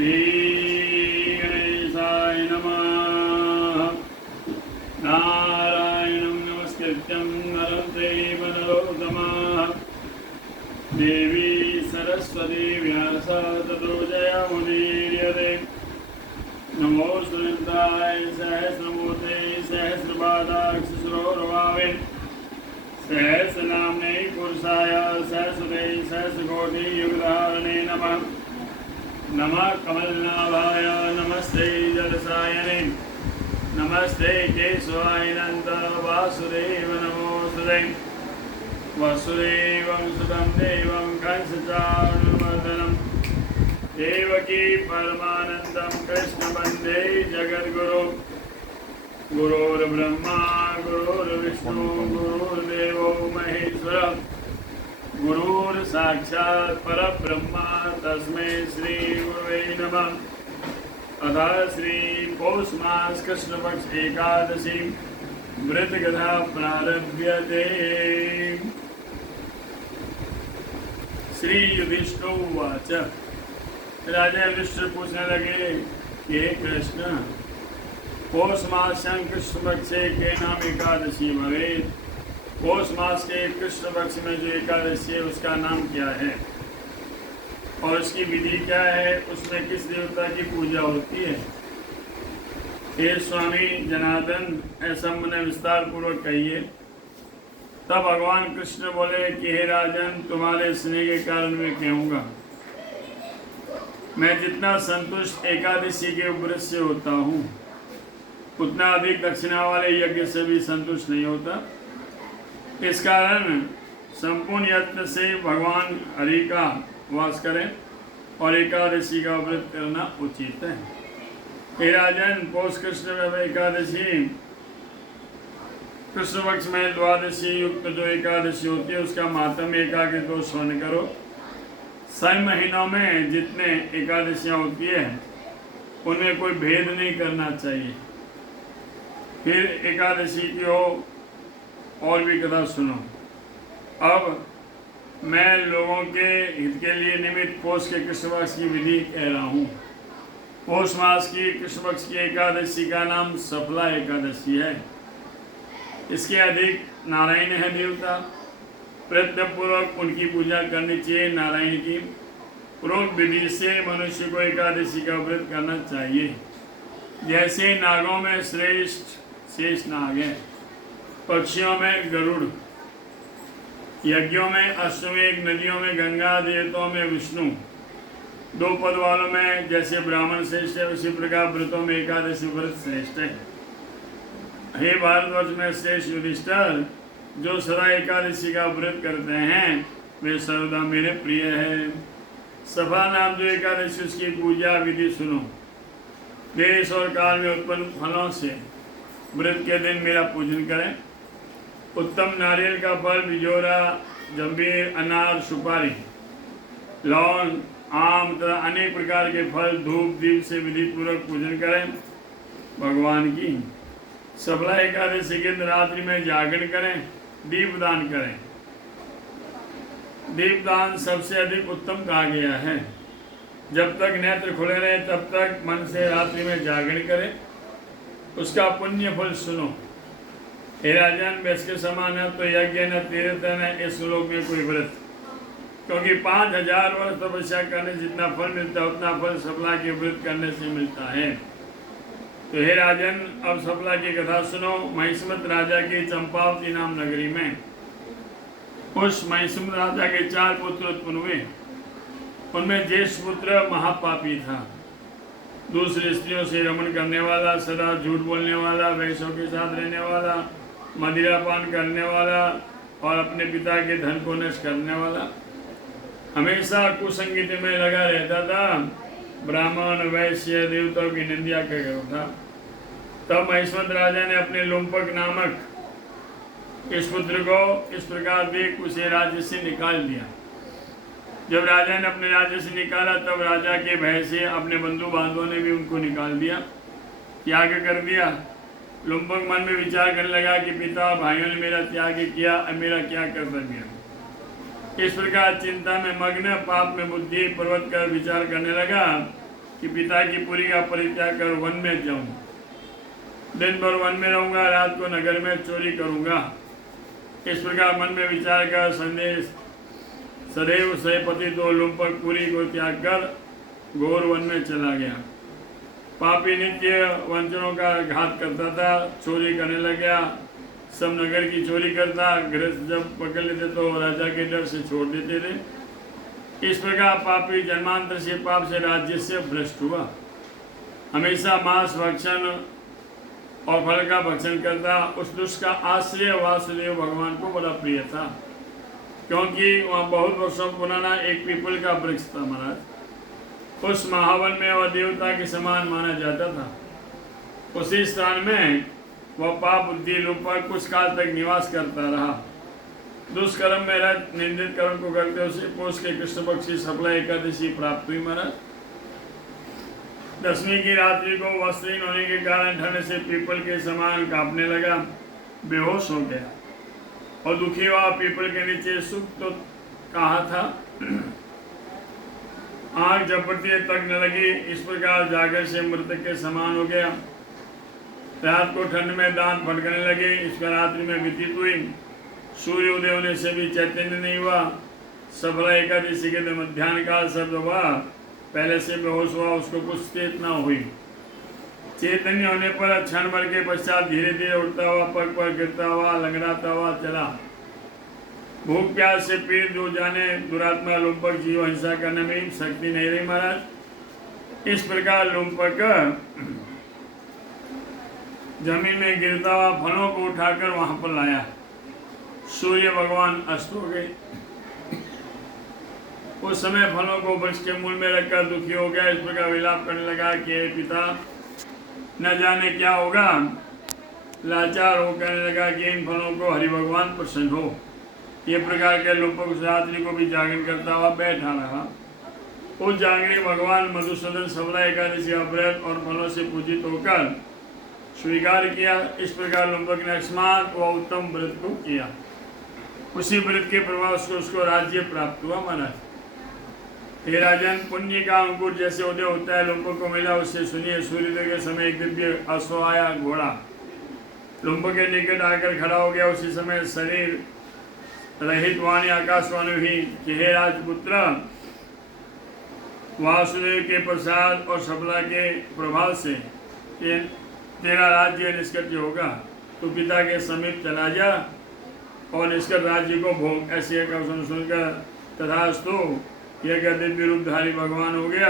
श्री गणेशाय नमः। नारायणं नमस्कृत्यं नरं चैव नरोत्तमः देवी सरस्वती व्यासा ततो जयमुदीर्यते। नमोऽस्तु नित्याय सहस्रमूर्ते सहस्रपादाक्षसुरोर्भावे सहस्रनाम्ने पुरुषाय सहस्रते सहस्रकोटियुगधारणे नमः। नमः कमलनाभाय नमस्ते जलसायने नमस्ते केशवाय वासुदेव नमोऽस्तुते। वसुदेवं सुतं देवं कंसचाणूरमर्दनं देवकी परमानन्दं कृष्ण वन्दे जगद्गुरो। गुरुर्ब्रह्मा गुरुर्विष्णु गुरुर्देवो महेश्वर गुरुर्साक्षात् परब्रह्मा तस्मै श्री गुरुवे नमः। अतः श्री पौष मास कृष्ण पक्ष एकादशी व्रतकथा प्रारभ्यते। श्री युधिष्ठिरोवाच। राजा युधिष्ठिर पूछने लगे कि हे कृष्ण, पौष मास्यां कृष्ण पक्षे के नाम एकादशी भवेत्। पौष मास के कृष्ण पक्ष में जो एकादशी है उसका नाम क्या है और उसकी विधि क्या है, उसमें किस देवता की पूजा होती है। हे स्वामी जनार्दन, ऐसा मैंने विस्तार पूर्वक कहिए। तब भगवान कृष्ण बोले कि हे राजन, तुम्हारे स्नेह के कारण मैं कहूँगा। मैं जितना संतुष्ट एकादशी के व्रत से होता हूँ उतना अधिक दक्षिणा वाले यज्ञ से भी संतुष्ट नहीं होता। इस कारण संपूर्ण यत्न से भगवान हरि का वास करें और एकादशी का व्रत करना उचित है। हे राजन, पौष कृष्ण एकादशी कृष्ण पक्ष में द्वादशी युक्त जो एकादशी होती है उसका मातम एकाग्र को स्वर्ण करो। 6 महीनों में जितने एकादशियाँ होती है उनमें कोई भेद नहीं करना चाहिए। फिर एकादशी की हो और भी कथा सुनो। अब मैं लोगों के हित के लिए निमित्त पौष के कृष्ण पक्ष की विधि कह रहा हूँ। पौष मास की कृष्ण पक्ष की एकादशी का नाम सफला एकादशी है। इसके अधिक नारायण है देवता, प्रयत्न पूर्वक उनकी पूजा करनी चाहिए। नारायण की पूर्वक विधि से मनुष्य को एकादशी का व्रत करना चाहिए। जैसे नागों में श्रेष्ठ शेष नाग है, पक्षियों में गरुड़, यज्ञों में अश्वमेघ, नदियों में गंगा, देवताओं में विष्णु, 2 पद वालों में जैसे ब्राह्मण श्रेष्ठ है उसी प्रकार व्रतों में एकादशी व्रत श्रेष्ठ है। हे भारतवर्ष में श्रेष्ठ युधिष्ठिर, जो सदा एकादशी का व्रत करते हैं वे सर्वदा मेरे प्रिय है। सफा नाम जो एकादशी उसकी पूजा विधि सुनो। देश और काल में उत्पन्न फलों से व्रत के दिन मेरा पूजन करें। उत्तम नारियल का फल, बिजोरा, जंबीर, अनार, सुपारी, लौंग, आम तथा अनेक प्रकार के फल धूप दीप से विधि पूर्वक पूजन करें भगवान की। सफला एकादशी के दिन रात्रि में जागरण करें, दीपदान करें। दीपदान सबसे अधिक उत्तम कहा गया है। जब तक नेत्र खुले रहे तब तक मन से रात्रि में जागरण करें, उसका पुण्य फल सुनो। हे राजन, वैश्य के समान है तो यज्ञ न तीर्थ न इस लोक में कोई व्रत, क्योंकि 5000 वर्ष तपस्या करने जितना फल मिलता है उतना फल सफला के व्रत करने से मिलता है। तो हे राजन, अब सफला की कथा सुनो। महिष्मत राजा की चंपावती नाम नगरी में उस महिष्मत राजा के 4 पुत्र उत्पन्न हुए। उनमें ज्येष्ठ पुत्र महापापी था, दूसरी स्त्रियों से रमण करने वाला, सदा झूठ बोलने वाला, वैश्यों के साथ रहने वाला, मदिरापान करने वाला और अपने पिता के धन को नष्ट करने वाला, हमेशा कुसंगति में लगा रहता था। ब्राह्मण, वैश्य, देवताओं की निंदा कर था। तब महिष्मत राजा ने अपने लुम्पक नामक इस पुत्र को इस प्रकार देख उसे राज्य से निकाल दिया। जब राजा ने अपने राज्य से निकाला तब राजा के भय से अपने बंधु बांधवों ने भी उनको निकाल दिया, त्याग कर दिया। लुम्पक मन में विचार करने लगा कि पिता भाइयों ने मेरा त्याग किया, अब मेरा क्या कर्तव्य। इस प्रकार चिंता में मग्न पाप में बुद्धि पर्वत कर विचार करने लगा कि पिता की पुरी का परित्याग कर वन में जाऊं, दिन भर वन में रहूंगा, रात को नगर में चोरी करूंगा। इस प्रकार मन में विचार कर संदेश सदैव से पति तो लुम्पक पुरी को त्याग कर घोर वन में चला गया। पापी नित्य वंचनों का घात करता था, चोरी करने लग गया, सब नगर की चोरी करता, गृहस्थ जब पकड़ लेते तो राजा के डर से छोड़ देते थे। इस प्रकार पापी जन्मांतर से पाप से राज्य से भ्रष्ट हुआ। हमेशा मांस भक्षण और फल का भक्षण करता। उस दुष्ट का आश्रय वासुदेव भगवान को बड़ा प्रिय था, क्योंकि वहाँ बहुत वर्षों पुराना एक पीपल का वृक्ष था महाराज। उस महावन में वह देवता के समान माना जाता था। उसी स्थान में वह पाप बुद्धि रूपा कुछ काल तक निवास करता रहा। दुष्कर्म में रत निंदित कर्म को करते उसे पोष के कृष्ण पक्ष की सफला एकादशी प्राप्त हुई महाराज। दसवीं की रात्रि को वस्त्रहीन होने के कारण ठंड से पीपल के समान कांपने लगा, बेहोश हो गया और दुखी हुआ। पीपल के नीचे सुख तो कहा था, आंख झपकती तक न लगी। इस प्रकार जागर से मृतक के समान हो गया। रात को ठंड में दांत फटकने लगे। इसका रात्रि में व्यतीत हुई। सूर्य उदय होने से भी चैतन्य नहीं हुआ। सफला एकादशी के दिन मध्याह्न काल शब्द हुआ, पहले से बेहोश हुआ, उसको कुछ चेतना हुई। चैतन्य होने पर क्षण भर के पश्चात धीरे धीरे उड़ता हुआ, पग पर गिरता हुआ, लंगड़ाता हुआ चला। भूख प्यास से पीड़ित हो जाने दुरात्मा लुम्पक जीव हिंसा करने में शक्ति नहीं रही महाराज। इस प्रकार लुम्पक जमीन में गिरता हुआ फलों को उठाकर वहां पर लाया। सूर्य भगवान अस्त हो गए। उस समय फलों को वृक्ष के मूल में रखकर दुखी हो गया। इस प्रकार विलाप करने लगा कि पिता न जाने क्या होगा। लाचार हो कहने लगा कि इन फलों को हरि भगवान प्रसन्न हो। ये प्रकार के लुम्पक उस रात्रि को भी जागरण करता हुआ बैठा रहा। उस जागरण भगवान मधुसूदन सफला एकादशी व्रत और फलों से पूजित होकर स्वीकार किया। इस प्रकार लुम्पक ने अकस्मात व उत्तम व्रत को किया। उसी व्रत के प्रभाव से उसको राज्य प्राप्त हुआ महाराज। हे राजन, पुण्य का अंकुर जैसे उदय होता है लुम्पक को मिला। उससे सुनिए, सूर्योदय के समय एक दिव्य अश्व आया, घोड़ा लुम्पक के निकट आकर खड़ा हो गया। उसी समय शरीर रहित वाणी आकाशवाणी हुई कि हे राजपुत्र, वासुदेव के प्रसाद और सफला के प्रभाव से तेरा राज्य निष्कृत होगा। तू पिता के समीप चला जा और निष्कृत राज्य को भोग। ऐसे एक अवसर सुनकर तथास्तु यह दिव्य रूपधारी भगवान हो गया।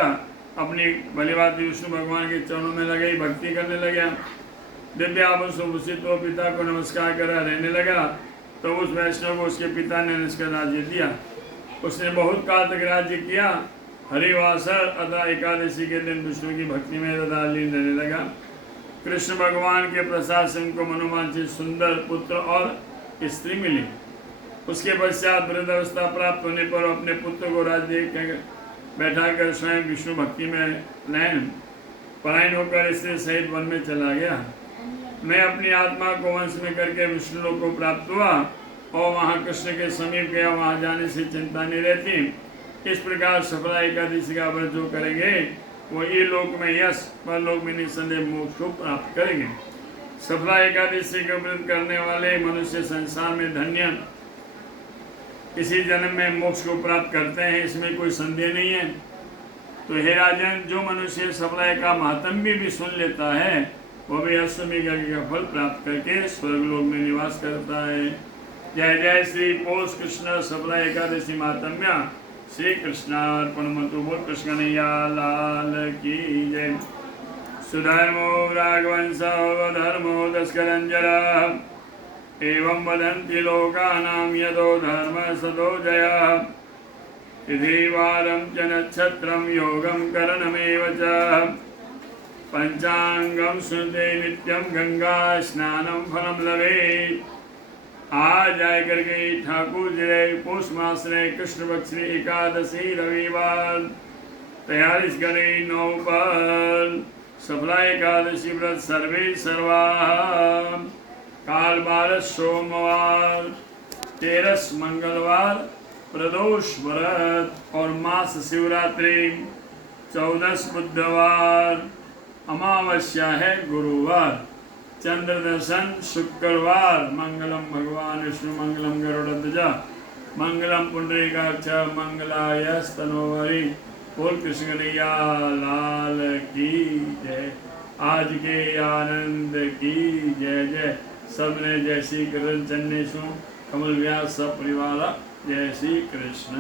अपनी भलीभांति विष्णु भगवान के चरणों में लगे, भक्ति करने लगा। दिव्य आभूषण सुभूषित हो पिता को नमस्कार कर रहने लगा। तो उस वैष्णव को उसके पिता ने निष्कृत राज्य दिया। उसने बहुत काल तक राज्य किया। हरिवासर अतः एकादशी के दिन विष्णु की भक्ति में लीन रहने लगा। कृष्ण भगवान के प्रसाद से उनको मनोवांछित सुंदर पुत्र और स्त्री मिली। उसके पश्चात वृद्धावस्था प्राप्त होने पर अपने पुत्र को राज्य बैठाकर स्वयं विष्णु भक्ति में लयन पलायन होकर स्त्री सहित वन में चला गया। मैं अपनी आत्मा को वंश में करके विष्णु लोक को प्राप्त हुआ और वहाँ कृष्ण के समीप गया। वहाँ जाने से चिंता नहीं रहती। इस प्रकार सफला एकादशी का व्रत जो करेंगे वो ये लोक में यश, परलोक में निसंदेह मोक्ष को प्राप्त करेंगे। सफला एकादशी का व्रत करने वाले मनुष्य संसार में धन्य इसी जन्म में मोक्ष को प्राप्त करते हैं, इसमें कोई संदेह नहीं है। तो हे राजन, जो मनुष्य सफला का महात्म्य भी सुन लेता है वह भी अश्वमेध यज्ञ का फल प्राप्त करके स्वर्गलोक में निवास करता है। जय जय श्री पौष कृष्ण सफला एकादशी महात्म्य। श्री कृष्णार्पणमस्तु। बोल कृष्ण कन्हैया लाल की जय। सुधर्मो राघवंशो धर्मो दस्करंजर एवं वदन्ति लोकानां यतो धर्म सतो जयः। तिथिवारं च नक्षत्रं योगं करणमेव च। पंचांगम सुनते नित्यम गंगा स्नानम फलम लवे। आज आय कर गई ठाकुर जी पौष मास ने कृष्ण पक्ष एकादशी रविवार 43 गणी 9 पर सफला एकादशी व्रत सर्वे सर्वा। काल 12 सोमवार 13 मंगलवार प्रदोष व्रत और मास शिवरात्रि 14 बुधवार, अमावस्या है गुरुवार, चंद्र दर्शन शुक्रवार। मंगलम भगवान विष्णु मंगलम गरुड़ध्वज मंगलम पुंडरीकाक्ष मंगलाय स्तनोहरि। बोल कृष्ण कन्हैया लाल की जय। आज के आनंद की जय जय। सबने जय श्री कृष्ण चन्नेशु कमल व्यास सब परिवार जय श्री कृष्ण।